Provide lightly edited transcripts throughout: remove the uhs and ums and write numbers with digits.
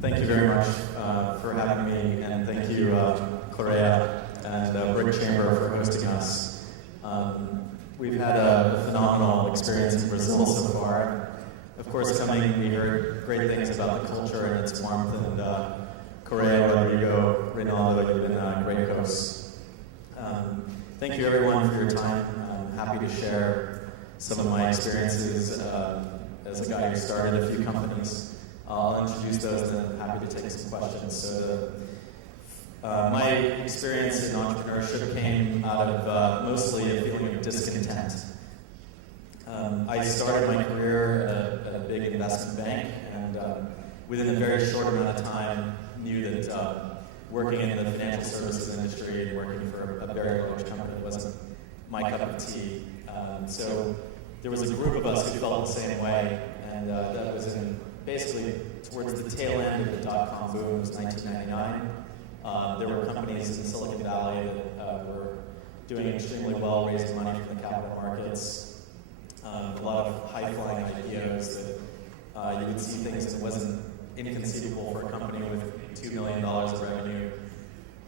Thank you very much for having me, and thank you, Korea and BRICChamber for hosting us. We've had a phenomenal experience in Brazil so far. Of course, coming, we heard great things about the culture and its warmth, and Korea, Rodrigo, Rinaldo, you've been great hosts. Thank you everyone for your time. I'm happy to share some of my experiences as a guy who started a few companies. I'll introduce those and then I'm happy to take some questions. So my experience in entrepreneurship came out of mostly a feeling of discontent. I started my career at a big investment bank, and within a very short amount of time knew that working in the financial services industry and working for a very large company wasn't my cup of tea. So there was a group of us who felt the same way, and that was in basically towards the tail end of the dot-com boom. It was 1999. There were companies in Silicon Valley that were doing extremely well, raising money from the capital markets. A lot of high-flying IPOs that you would see things that wasn't inconceivable for a company with $2 million of revenue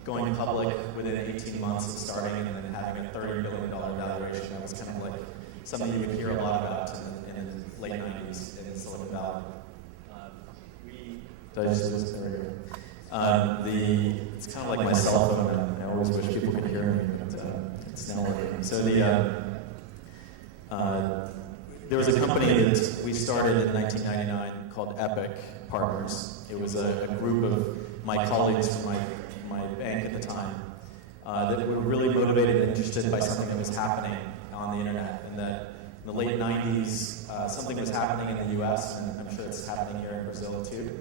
going public within 18 months of starting and then having a $30 billion valuation. That was kind of like something you would hear a lot about in the late 90s in Silicon Valley. Did I just lose it? There we go. It's kind of like my cell phone, and I always wish people could hear me, but it's now working. So there was a company that we started in 1999 called Epic Partners. It was a group of my colleagues from my bank at the time that were really motivated and interested by something that was happening on the internet, and that in the late 90s, something was happening in the US, and I'm sure it's happening here in Brazil too,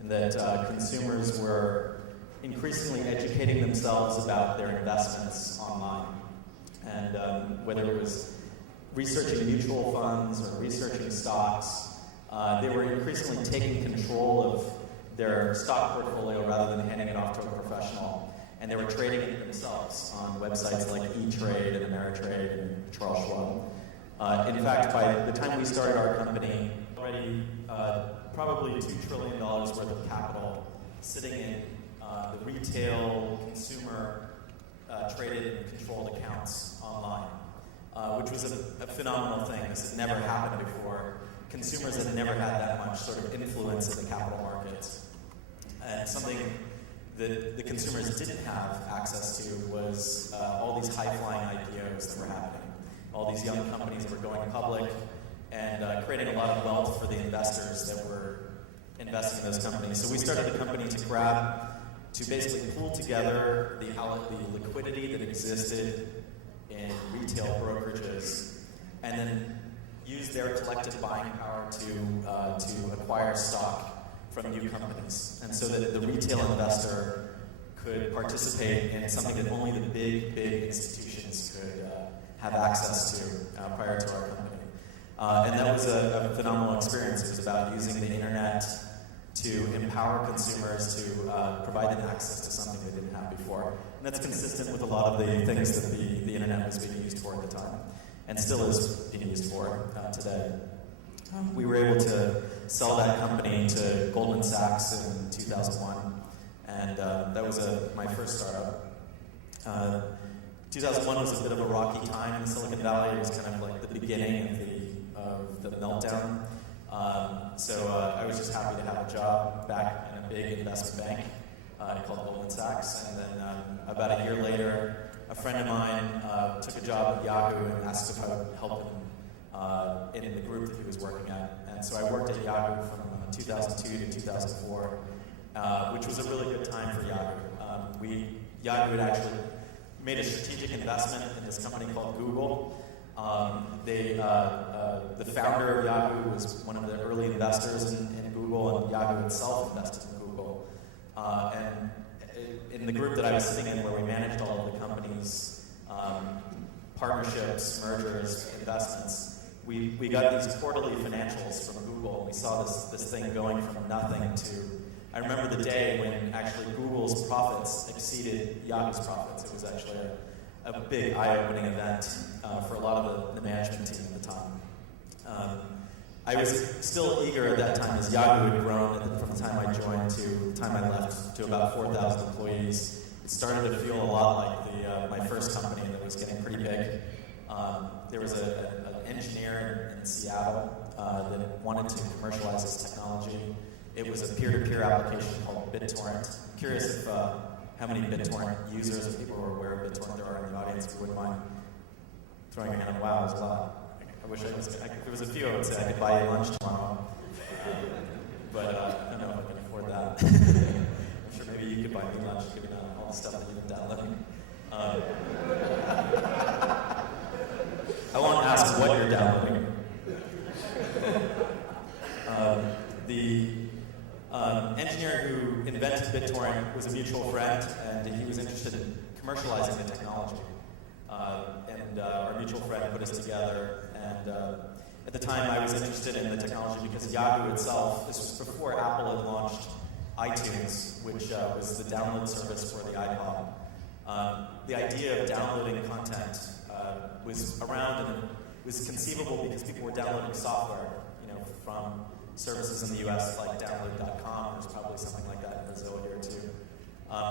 and that consumers were increasingly educating themselves about their investments online. And whether it was researching mutual funds or researching stocks, they were increasingly taking control of their stock portfolio rather than handing it off to a professional. And they were trading it themselves on websites like E-Trade and Ameritrade and Charles Schwab. In fact, by the time we started our company, already probably $2 trillion worth of capital sitting in the retail, consumer, traded and controlled accounts online, which was a phenomenal thing. This had never happened before. Consumers had never had that much sort of influence in the capital markets. And something that the consumers didn't have access to was all these high-flying IPOs that were happening. All these young companies that were going public and creating a lot of wealth for the investors that were investing in those companies. So we started the company to basically pull together the liquidity that existed in retail brokerages, and then use their collective buying power to acquire stock from new companies, and so that the retail investor could participate in something that only the big institutions could have access to prior to our company. And that was a phenomenal experience. It was about using the internet to empower consumers to provide them access to something they didn't have before. And that's consistent with a lot of the things that the internet was being used for at the time, and still is being used for today. We were able to sell that company to Goldman Sachs in 2001, and that was my first startup. 2001 was a bit of a rocky time in Silicon Valley. It was kind of like the beginning of the meltdown. So I was just happy to have a job back in a big investment bank called Goldman Sachs. And then about a year later, a friend of mine took a job at Yahoo and asked if I would help him in the group that he was working at. And so I worked at Yahoo from 2002 to 2004, which was a really good time for Yahoo. Yahoo had actually made a strategic investment in this company called Google. The founder of Yahoo was one of the early investors in Google, and Yahoo itself invested in Google. And in the group that I was sitting in, where we managed all of the company's partnerships, mergers, investments, we got these quarterly financials from Google, and we saw this thing going from nothing to... I remember the day when actually Google's profits exceeded Yahoo's profits. It was actually a big eye-opening event for a lot of the management team at the time. I I was still eager at that time as Yahoo had grown from the time I joined to the time I left to about 4,000 employees. It started to feel a lot like my first company that was getting pretty big. There was an engineer in Seattle that wanted to commercialize this technology. It was a peer-to-peer application called BitTorrent. I'm curious if how many BitTorrent users or people who are aware of BitTorrent there are in the audience. If you wouldn't mind throwing your hand up. Wow, there's a lot. I wish if there was a few, I would say I could buy you lunch tomorrow. But I don't know if I can afford that. I'm sure maybe you could buy me lunch given all the stuff that you've been downloading. I won't ask what you're downloading. The engineer who invented BitTorrent was a mutual friend, and he was interested in commercializing the technology. Our mutual friend put us together, and at the time I was interested in the technology because Yahoo itself, this was before Apple had launched iTunes, which was the download service for the iPod. The idea of downloading content was around and was conceivable because people were downloading software, from services in the US like download.com. There's probably something like that in Brazil here too.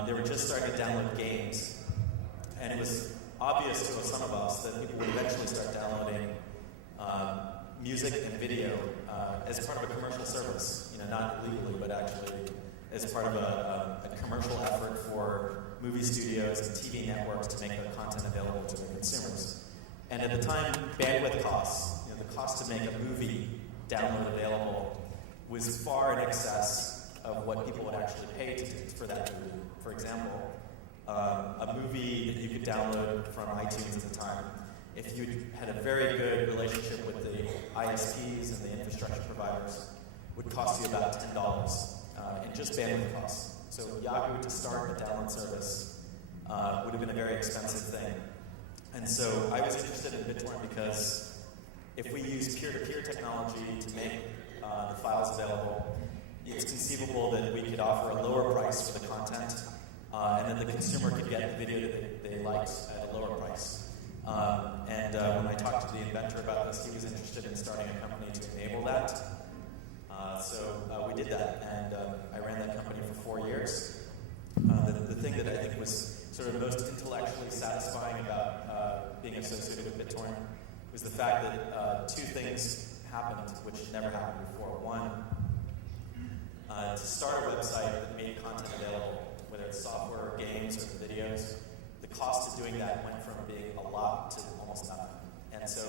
They were just starting to download games, and it was obvious to some of us that people would eventually start downloading music and video as part of a commercial service, not legally, but actually as part of a commercial effort for movie studios and TV networks to make their content available to their consumers. And at the time, bandwidth costs, the cost to make a movie download available was far in excess of what people would actually pay for that movie. For example, a movie that you could download from iTunes at the time, if you had a very good relationship with the ISPs and the infrastructure providers, would cost you about $10 in just bandwidth costs. So Yahoo, to start a download service, would have been a very expensive thing. And so I was interested in BitTorrent because if we use peer-to-peer technology to make the files available, it's conceivable that we could offer a lower price for the content, and then the consumer could get the video that they liked at a lower price. When I talked to the inventor about this, he was interested in starting a company to enable that. So we did that, and I ran that company for 4 years. The thing that I think was sort of most intellectually satisfying about being associated with BitTorrent was the fact that two things happened which never happened before. One, to start a website that made content available, whether it's software, or games, or videos, the cost of doing that went from being a lot to almost nothing. And so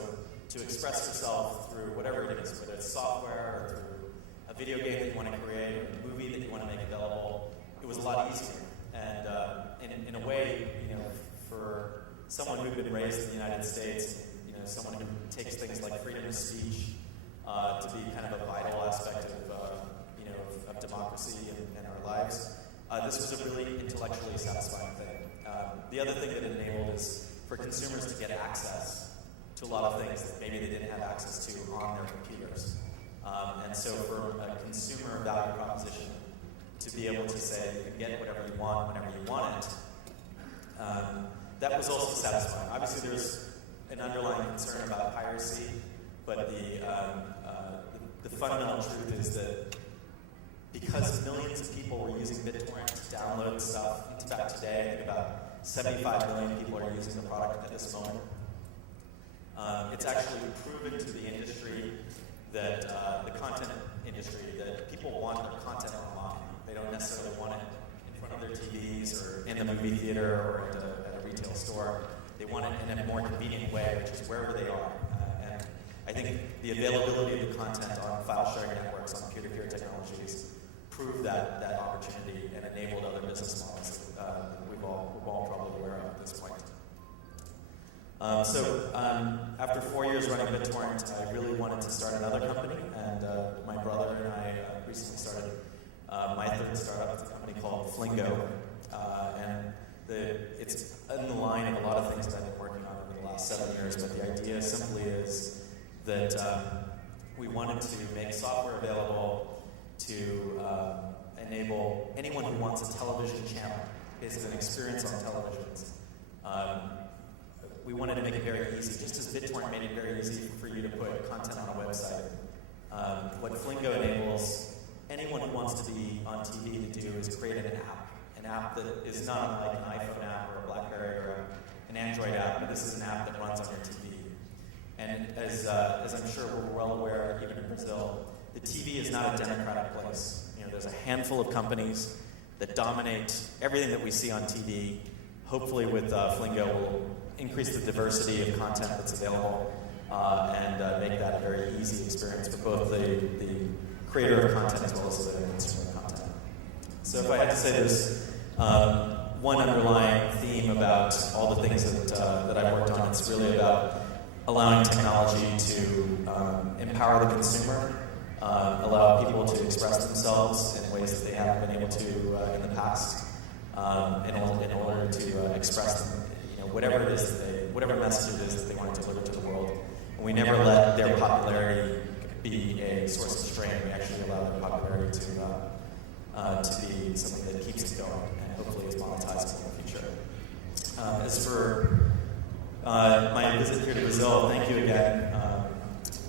to express yourself through whatever it is, whether it's software or through a video game that you want to create or a movie that you want to make available, it was a lot easier. And in a way, for someone who'd been raised in the United States, someone who takes things like freedom of speech to be kind of a vital aspect of democracy in our lives, this was a really intellectually satisfying thing. The other thing that it enabled is for consumers to get access to a lot of things that maybe they didn't have access to on their computers. And so for a consumer value proposition to be able to say you can get whatever you want whenever you want it, that was also satisfying. Obviously there's an underlying concern about piracy, but the fundamental truth is that because millions of people were using BitTorrent to download stuff, in fact today I think about 75 million people are using the product at this moment. It's actually proven to the industry that the content industry, that people want their content online. They don't necessarily want it in front of their TVs or in the movie theater or at a retail store. They want it in a more convenient way, which is wherever they are. And I think the availability of the content on file sharing networks, on peer-to-peer technologies, proved that opportunity and enabled other business models that we're all probably aware of at this point. After 4 years running BitTorrent, I really wanted to start another company, and my brother and I recently started my third startup. It's a company called Flingo, and it's in the line of a lot of things that I've been working on over the last 7 years, but the idea simply is that we wanted to make software available to enable anyone who wants a television channel, basically an experience on televisions. We wanted to make it very easy, just as BitTorrent made it very easy for you to put content on a website. What Flingo enables anyone who wants to be on TV to do is create an app that is not unlike an iPhone app or a BlackBerry or an Android app, but this is an app that runs on your TV. And as I'm sure we're well aware, even in Brazil, the TV is not a democratic place. There's a handful of companies that dominate everything that we see on TV. Hopefully with Flingo, we'll increase the diversity of content that's available and make that a very easy experience for both the creator of content as well as the consumer of content. So if I had to say there's one underlying theme about all the things that I've worked on, it's really about allowing technology to empower the consumer, allow people to express themselves in ways that they haven't been able to in the past, in order to express them, whatever it is whatever message it is that they want to deliver to the world. And we never let their popularity be a source of strain. We actually allow their popularity to be something that keeps it going and hopefully is monetizable in the future. As for my visit here to Brazil, thank you again,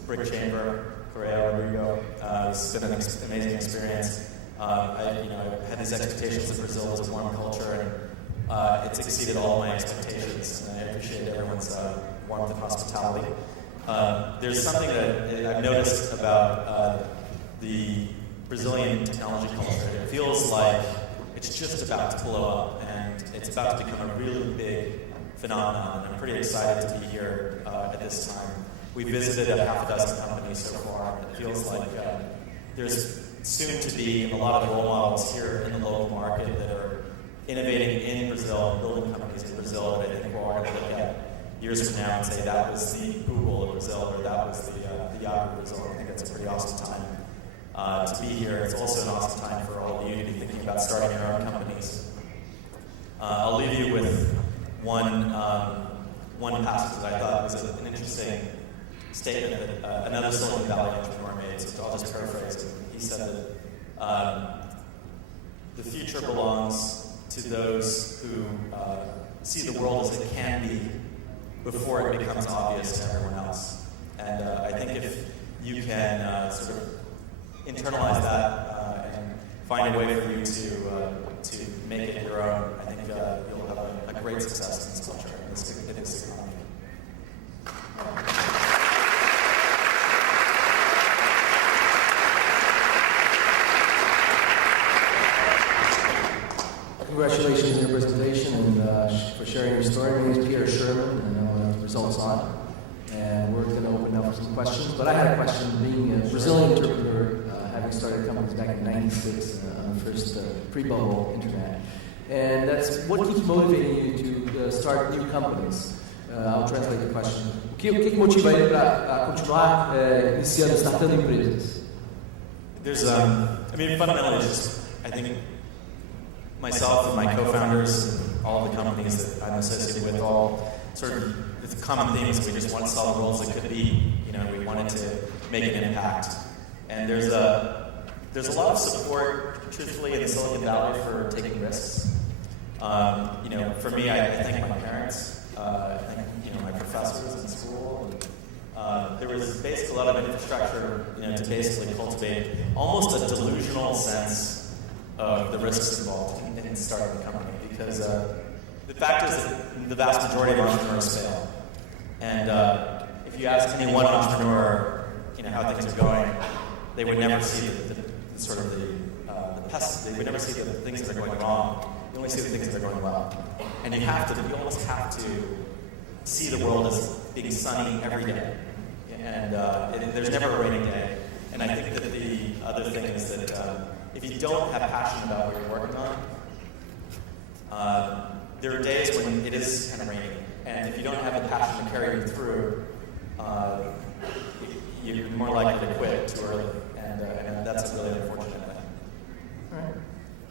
BRICChamber, Correa, Rodrigo. It's been an amazing experience. I had these expectations that Brazil was a warm culture, and it's exceeded all of my expectations, and I appreciate everyone's warmth and hospitality. There's something that I've noticed about the Brazilian technology culture. It feels like it's just about to blow up, and it's about to become a really big phenomenon, and I'm pretty excited to be here at this time. We visited a half a dozen companies so far, and it feels like there's soon to be a lot of role models here in the local market that are innovating in Brazil, building companies in Brazil that I think we're all going to look at years from now and say that was the Google of Brazil, or that was the Yahoo of Brazil. I think that's a pretty awesome time to be here. It's also an awesome time for all of you to be thinking about starting your own companies. I'll leave you with one passage that I thought was an interesting statement that another Silicon Valley entrepreneur made, so I'll just paraphrase it. He said that the future belongs to those who see the world as it can be before it becomes obvious to everyone else. And I think if you can sort of internalize that and find a way for you to make it your own, I think you'll have a great success in this culture, in this economy. Congratulations on your presentation and for sharing your story. My name is Peter Sherman, and I'll have the results on. And we're going to open up for some questions. But I had a question, being a Brazilian interpreter, having started companies back in '96 on the first pre-bubble internet. And that's what keeps motivating you to start new companies. I'll translate the question. O que motiva ele para continuar iniciando, startando empresas? There's, fundamentally, just, I think, myself and my co-founders and all of the companies that I'm associated with all sort of the common themes. We just want to solve worlds that could be, we wanted to make an impact. And there's a lot of support, truthfully, in the Silicon Valley for taking risks. For me, I thank my parents, I thank my professors in school. And, there was basically a lot of infrastructure, to basically cultivate almost a delusional sense of the risks involved in starting a company, because the fact is that the vast majority of entrepreneurs fail. And if you ask any one entrepreneur, how things are going, they would never see the pests. They would never see the things that are going wrong. You only see the things that are going well. And you almost have to see the world as being sunny every day. And there's never a rainy day. And I think that the other thing is that if you don't have passion about what you're working on, there are days when it is kind of raining. And if you don't have the passion to carry you through, you're more likely to quit too early. And that's a really unfortunate thing. All right.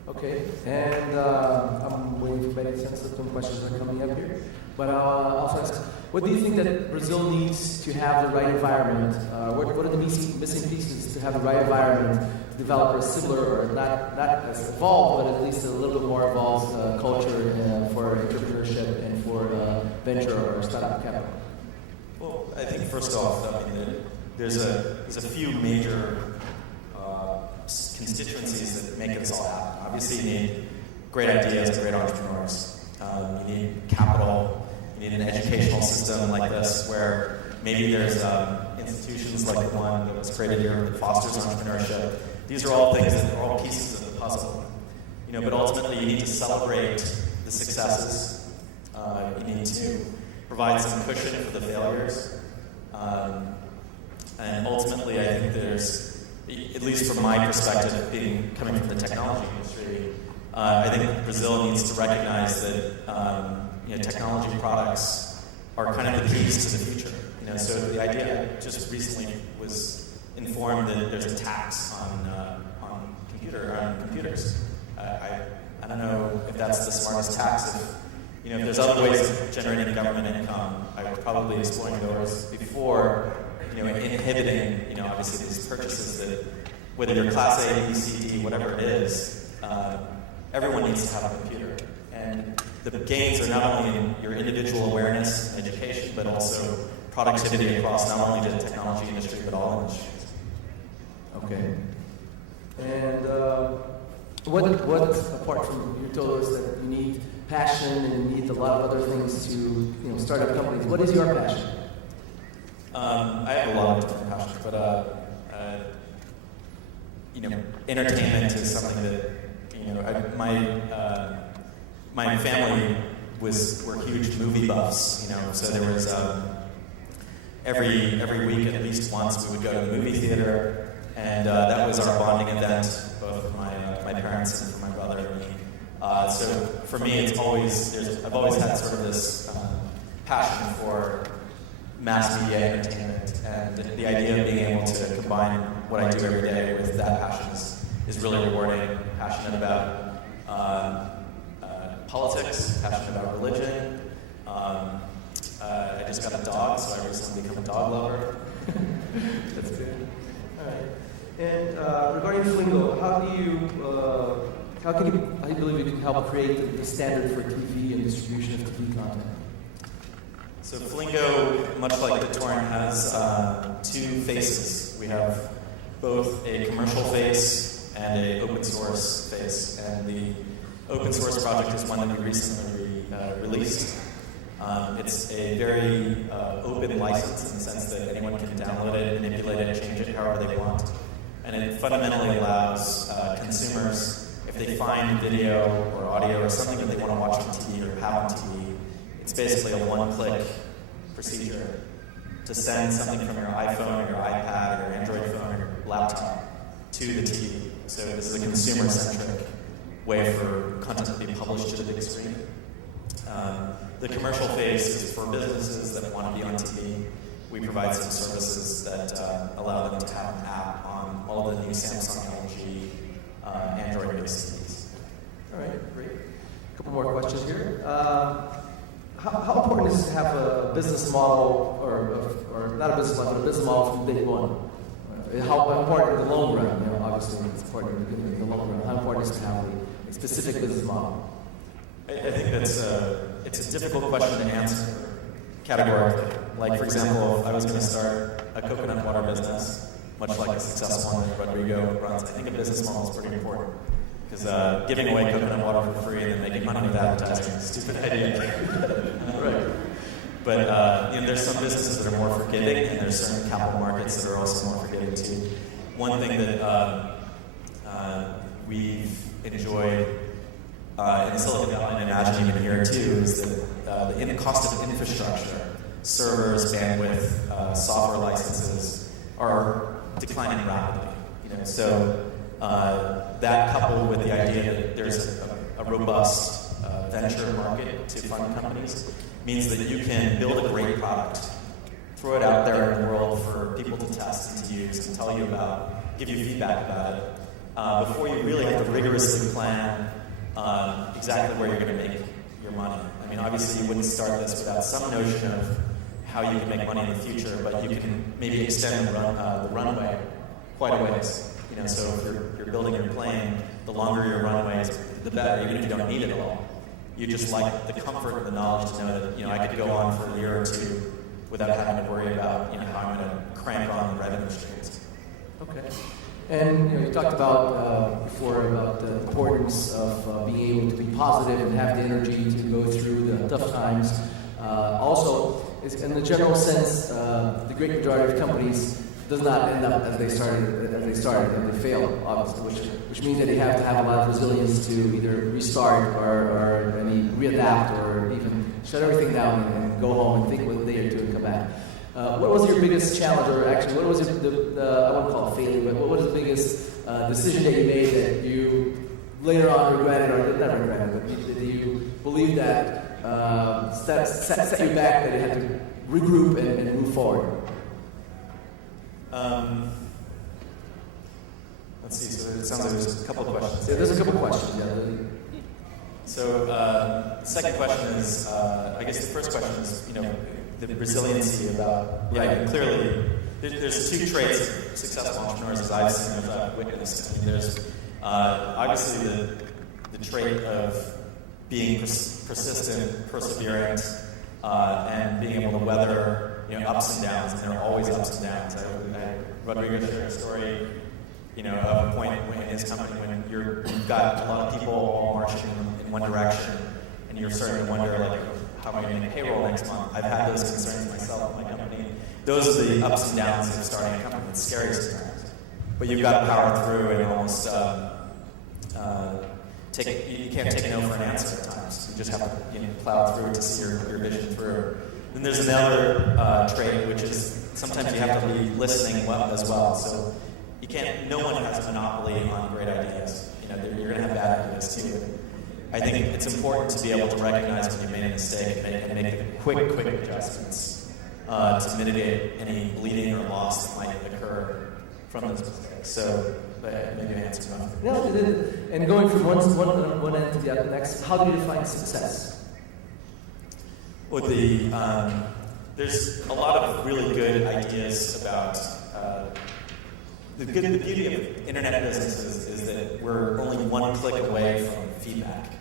Okay. And I'm waiting for many sense that some questions are coming up here. But I'll also ask, what do you think that Brazil needs to have the right environment? What are the missing pieces to have the right environment to develop a similar, or not as evolved, but at least a little bit more evolved culture for entrepreneurship and for venture or startup capital? Well, I think first off, there's a few major constituencies that make this all happen. Obviously, you need great ideas and great entrepreneurs. You need capital. You need an educational system like this where maybe there's institutions like the one that was created here that fosters entrepreneurship. These are all things that are all pieces of the puzzle. But ultimately you need to celebrate the successes. You need to provide some cushion for the failures. And ultimately I think there's, at least from my perspective, coming from the technology industry, I think Brazil needs to recognize that technology products are kind of the keys to the future. So the idea, I just recently was informed that there's a tax on computers. I don't know if that's the smartest tax. If there's other ways of generating government income, I would probably explore those before inhibiting obviously these purchases that whether you're class A, B, C, D, whatever it is, everyone needs to have a computer. And the gains are not only in your individual awareness and education, but also productivity across not only the technology industry, but all industries. Okay. And what apart from, you told us that you need passion and you need a lot of other things to start up companies, what is your passion? I have a lot of different passions, but entertainment is something that my family were huge movie buffs. So there was every week at least once we would go to the movie theater, and that was our bonding event, both for my parents and for my brother and me. So for me, I've always had sort of this passion for mass media entertainment, and the idea of being able to combine what I do every day with that passion is really rewarding. Passionate about politics, passionate about religion. I just got a dog, so I recently become a dog lover. That's good. All right. And regarding Flingo, how do you believe you can help create the standard for TV and distribution of TV content? So Flingo, much like BitTorrent, has two faces. We have both a commercial face and an open source face. And the open source project is one that we recently released. It's a very open license in the sense that anyone can download it, manipulate it, change it however they want. And it fundamentally allows consumers, if they find video or audio or something that they want to watch on TV or have on TV, it's basically a one-click procedure to send something from your iPhone or your iPad or your Android phone or your laptop to the TV. So this is a consumer-centric way for content to be published to the big screen. The commercial phase is for businesses that want to be on TV. We provide some services that allow them to have an app on all of the new Samsung, LG, Android-based TVs. All right, great. A couple more questions here. How important is it to have a business model, or not a business model, but a business model from day one? How important in the long run? Obviously, it's important in the long run. How important is it to have a specific business model? I think it's a difficult question to answer categorically. Like, for example, if I was going to start a coconut water business, much like a successful one that Rodrigo runs, I think a business model is pretty important. Because giving away coconut water for free and then making money with advertising is a stupid idea. Right. But there's some businesses that are more forgiving, and there's certain capital markets that are also more forgiving too. One thing that we've enjoyed in Silicon Valley, and imagine even here too, is that the cost of infrastructure, servers, bandwidth, software licenses are declining rapidly. So that coupled with the idea that there's a robust venture market to fund companies means that you can build a great product, throw it out there in the world for people to test and to use and tell you about, give you feedback about it, before you really have to rigorously plan exactly where you're going to make your money. I mean, obviously you wouldn't start this without some notion of how you can make money in the future, but you can maybe extend the runway quite a ways. So if you're building your plane, the longer your runway is, the better, even if you don't need it all. You just like the comfort and the knowledge to know that I could go on for a year or two without having to worry about how I'm going to crank on the revenue streams. Okay. And you talked about before about the importance of being able to be positive and have the energy to go through the tough times. Also, in the general sense, the great majority of companies does not end up as they started, and they fail, obviously, which means that you have to have a lot of resilience to either restart or readapt or even shut everything down and go home and think what a day or two and come back. What was your biggest challenge, or actually, what was I wouldn't call it failure, but what was the biggest decision that you made that you later on regretted, or not regretted, but that you believe that set you back, that you had to regroup and move forward? Let's see, so it sounds like there's a couple of questions. Yeah, there's a couple of questions, yeah. So the second question is, I guess the first question is, the resiliency about, clearly, there's two traits of successful entrepreneurs as I've seen, as I've witnessed. There's obviously the trait of being persistent, perseverant, and being able to weather ups and downs, and there are always ups and downs. Rodrigo shared a story, of a point in his company when you've got a lot of people all marching in one direction, and you're starting to wonder, like, how am I going to make payroll next month? I've had those concerns myself in my company. Those are the ups and downs of starting a company. It's scariest times. But you've got to power through and almost you can't take a no for an answer at times. You just have to plow through to see your vision through. Then there's another trait, which is sometimes you have to be listening as well. So no one has a monopoly on great ideas. You're going to have bad ideas too. I think it's important to be able to recognize when you made a mistake and make the quick adjustments to mitigate any bleeding or loss that might occur from those mistakes. So maybe an answer enough. No, and going from one end to the other next, how do you define success? Well, there's a lot of really good ideas about the beauty of internet businesses is that we're only one click away from feedback.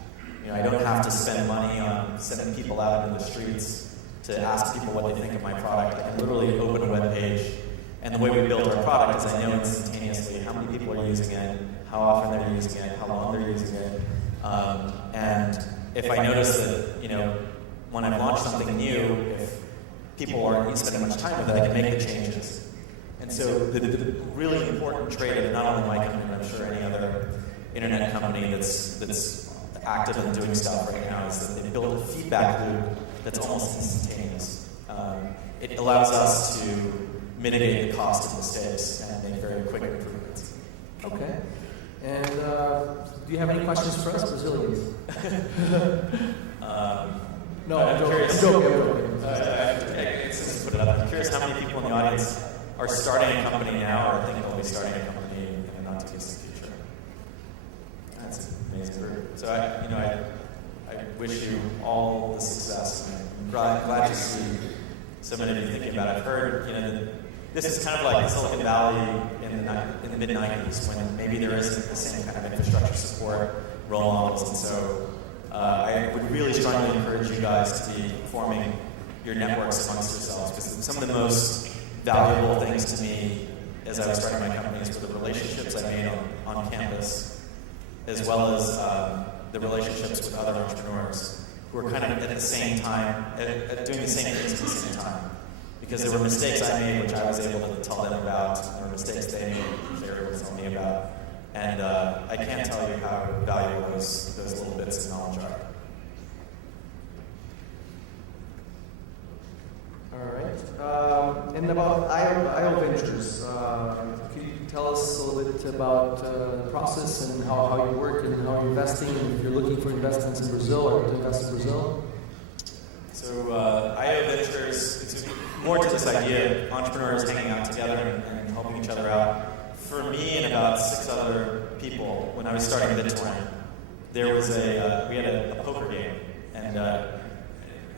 I don't have to spend money on sending people out into the streets to ask people what they think of my product. I can literally open a web page, and the way we build our product is I know instantaneously how many people are using it, how often they're using it, how long they're using it, and if I notice that when I've launched something new, if people aren't spending much time with it, I can make the changes. And so the really important trait of not only my company, but I'm sure any other internet company that's active in doing stuff right now is that they build a feedback loop that's almost instantaneous. It allows us to mitigate the cost of mistakes and make very quick improvements. Okay. And do you have any questions for us, Brazilians? No, I'm joking. I'm curious how many people in the audience are starting a company now or think they'll be starting a company in the not too distant future. That's an amazing group. So I wish you all the success. I'm glad to see so many of you thinking about it. I've heard this is kind of like Silicon Valley in the mid-90s when maybe there isn't the same kind of infrastructure support role models, and so I would really strongly encourage you guys to be forming your networks amongst yourselves, because some of the most valuable things to me as I was starting my companies were the relationships I made on campus, as well as the relationships with other entrepreneurs who were kind of at the same time, doing the same things at the same time. Because there were mistakes I made which I was able to tell them about, and there were mistakes they made which they were able to tell me about. And I can't tell you how valuable those little bits of knowledge are. All right. And about IO Ventures, could you tell us a little bit about the process and how you work and how you're investing, and if you're looking for investments in Brazil or to invest in Brazil? So IO Ventures, it's more to this idea of entrepreneurs hanging out together and helping each other out. For me and about 6 other people, when I was starting BitTorrent, there was we had a poker game, and I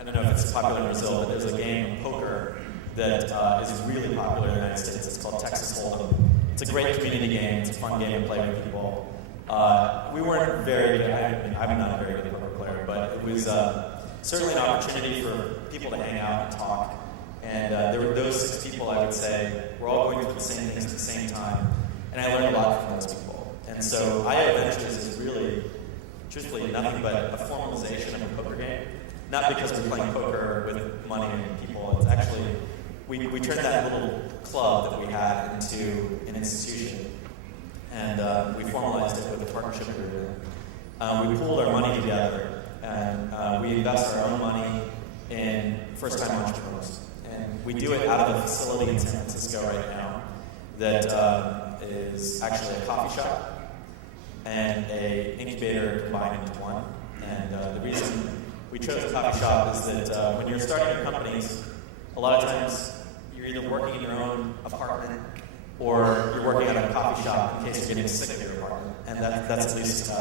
don't know if it's popular in Brazil, but there's a game of poker that is really popular in the United States. It's called Texas Hold'em. It's a great community game. It's a fun game to play with people. We weren't very good. I'm not a very good poker player, but it was certainly an opportunity for people to hang out and talk And there were those 6 people, I would say, were all going through the same things at the same time. And I learned a lot from those people. And so IO Ventures is really, truthfully, nothing but a formalization of a poker game. Not because we're playing poker with money and people. It's actually, we turned that little club that we had into an institution. And we formalized it with a partnership agreement. We pooled our money together, and we invest our own money in first-time entrepreneurs. And we do it out of a facility in San Francisco right now that is actually a coffee shop and an incubator combined into one. And the reason we chose a coffee shop is that when you're starting your companies, a lot of times you're either working in your own apartment or you're working at a coffee shop in case you're getting sick of your apartment. And that's at least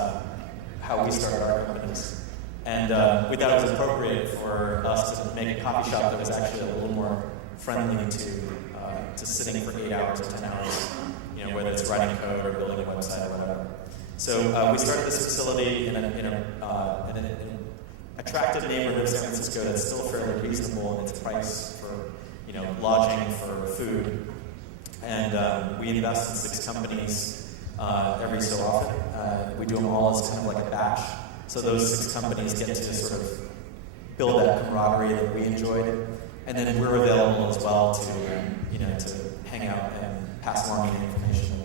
how we started our companies. And we thought it was appropriate for us to make a coffee shop that was actually a little more friendly to sitting for 8 hours or 10 hours, whether it's writing code or building a website or whatever. So we started this facility in an attractive neighborhood of San Francisco that's still fairly reasonable in its price for lodging, for food. And we invest in 6 companies every so often. We do them all as kind of like a batch. So those 6 companies get to sort of build that camaraderie that we enjoyed. And then we're available as well to hang out and pass along any information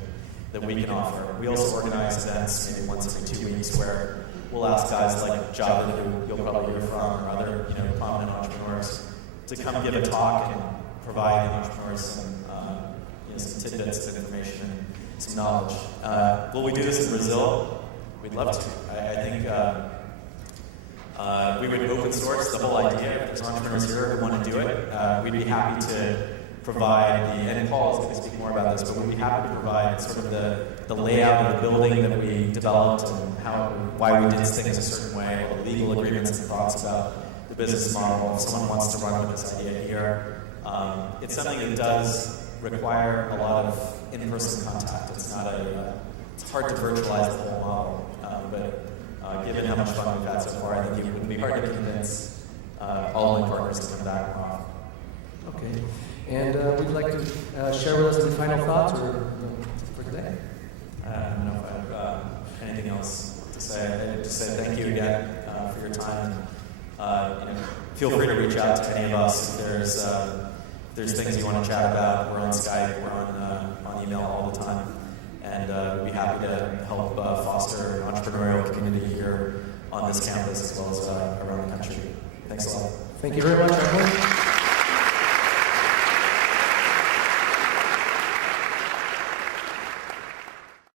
that we can offer. We also organize events maybe once every 2 weeks where we'll ask guys like Javed, who you'll probably hear from, or other prominent entrepreneurs, to come give a talk and provide the entrepreneurs some tidbits of information and some knowledge. Will we do this in Brazil? We'd love to. I think we would open source the whole idea. If there's entrepreneurs here who want to do it, we'd be happy to provide and Paul is going to speak more about this, but we'd be happy to provide sort of the layout of the building that we developed and why we did things a certain way, all the legal agreements and thoughts about the business model. If someone wants to run with this idea here, it's something that does require a lot of in-person contact. It's hard to virtualize the whole model, but given how much fun we've had so far, I think it would be hard to convince all my partners to come back more often. Okay. And would you like to share with us any final thoughts for today? I don't know if I have anything else to say. I'd just say thank you again for your time. Feel free to reach out to any of us if there's things you want to chat about. We're on Skype, we're on email all the time. And we'd be happy to help foster an entrepreneurial community here on this campus as well as around the country. Thanks a lot. Thank you very much, everyone.